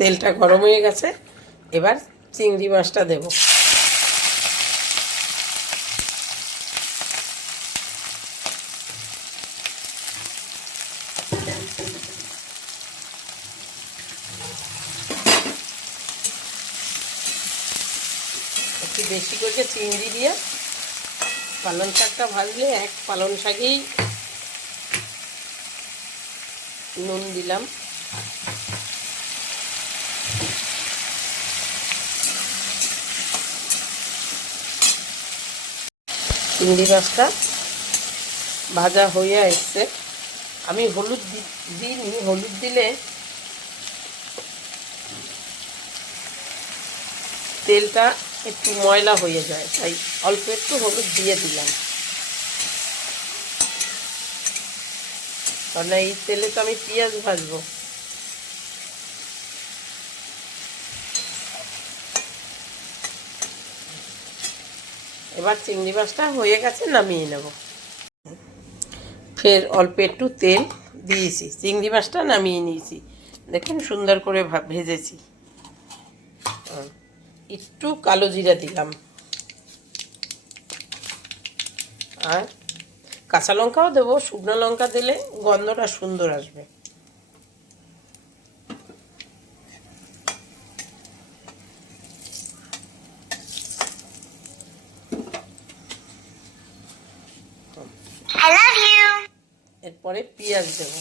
তেলটা গরম হয়ে গেছে, এবার চিংড়ি মাছটা দেব। একটু বেশি করে চিংড়ি দিয়ে পালং শাকটা ভাজলে এক পালং শাকেই নুন দিলাম, চিংড়ি মাছটা ভাজা হয়ে এসছে। আমি হলুদ দিইনি, হলুদ দিলে তেলটা একটু ময়লা হয়ে যায়, তাই অল্প একটু হলুদ দিয়ে দিলাম, কারণ এই তেলে তো আমি পেঁয়াজ ভাজবো। এবার চিংড়ি মাছটা হয়ে গেছে, নামিয়ে নেব। ফের অল্প একটু তেল দিয়েছি, চিংড়ি মাছটা নামিয়ে নিয়েছি। দেখুন সুন্দর করে ভেজেছি। একটু কালো জিরা দিলাম, আর কাঁচা লঙ্কাও দেবো। শুকনো লঙ্কা দিলে গন্ধটা সুন্দর আসবে। এরপরে পেঁয়াজ দেব।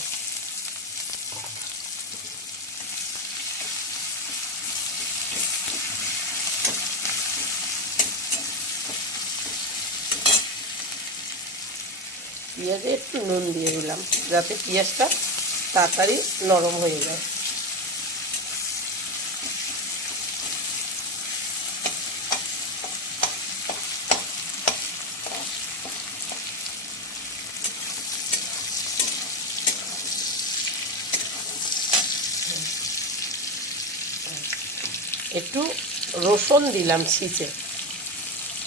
পেঁয়াজে একটু নুন দিয়ে দিলাম, যাতে পেঁয়াজটা তাড়াতাড়ি নরম হয়ে যায়। একটু রসুন দিলাম ছিঁচে,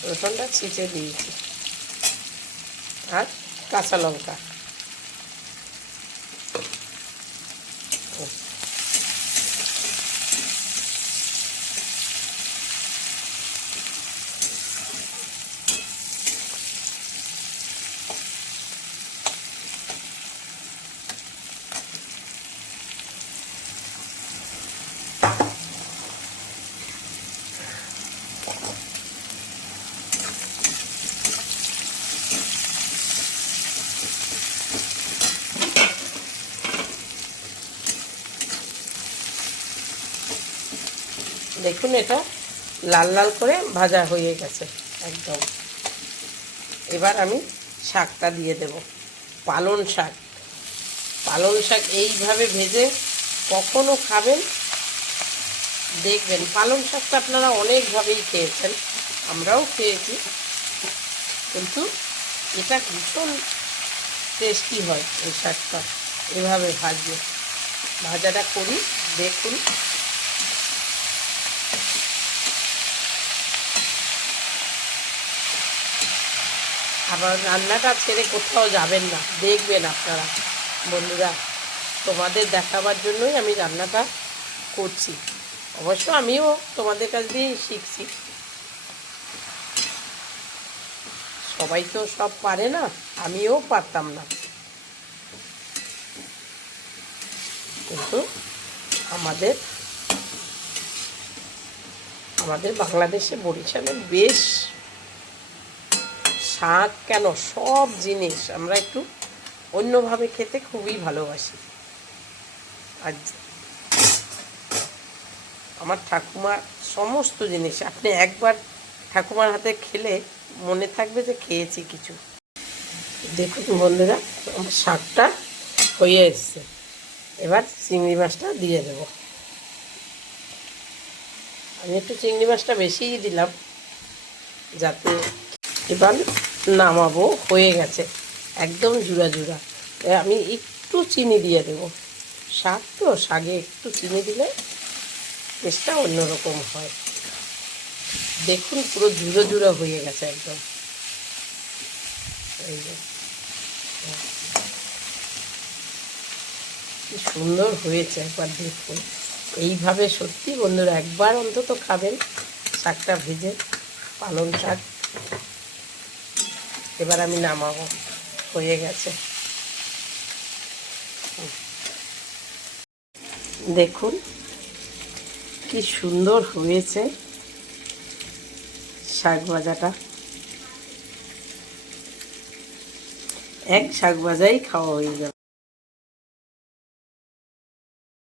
রসুনটা ছিঁচে দিয়েছি, আর কাঁচা লঙ্কা। দেখুন এটা লাল লাল করে ভাজা হয়ে গেছে একদম। এবার আমি শাকটা দিয়ে দেব, পালং শাক। পালং শাক এইভাবে ভেজে কখনো খাবেন, দেখবেন। পালং শাকটা আপনারা অনেকভাবেই খেয়েছেন, আমরাও খেয়েছি, কিন্তু এটা ভীষণ টেস্টি হয়। এই শাকটা এভাবে ভাজবে, ভাজাটা করি দেখুন। আবার রান্নাটা ছেড়ে কোথাও যাবেন না, দেখবেন আপনারা বন্ধুরা। তোমাদের দেখাবার জন্যই আমি রান্নাটা করছি। অবশ্য আমিও তোমাদের কাছ দিয়েই শিখছি। সবাই তো সব পারে না, আমিও পারতাম না, কিন্তু আমাদের বাংলাদেশে বরিশালে বেশ শাক কেন সব জিনিস আমরা একটু অন্যভাবে খেতে খুবই ভালোবাসি। আর আমার ঠাকুমা সমস্ত জিনিস আপনি একবার ঠাকুমার হাতে খেলে মনে থাকবে যে খেয়েছি কিছু। দেখুন বন্ধুরা, আমার শাকটা হয়ে এসছে। এবার চিংড়ি মাছটা দিয়ে দেব। আমি একটু চিংড়ি মাছটা বেশিই দিলাম, যাতে এবার নামাবো। হয়ে গেছে একদম জুড়া জুড়া। আমি একটু চিনি দিয়ে দেব, শাক তো, শাকে একটু চিনি দিলে টেস্টটা অন্যরকম হয়। দেখুন পুরো জুড়ো জুড়ো হয়ে গেছে একদম। এই যে কি সুন্দর হয়েছে, একবার দেখুন। এইভাবে সত্যি বন্ধুরা একবার অন্তত খাবেন শাকটা ভেজে, পালং শাক। এবার আমি নামাবো, হয়ে গেছে। দেখুন কি সুন্দর হয়েছে শাক ভাজাটা। এক শাক ভাজাই খাওয়া হয়ে গেল।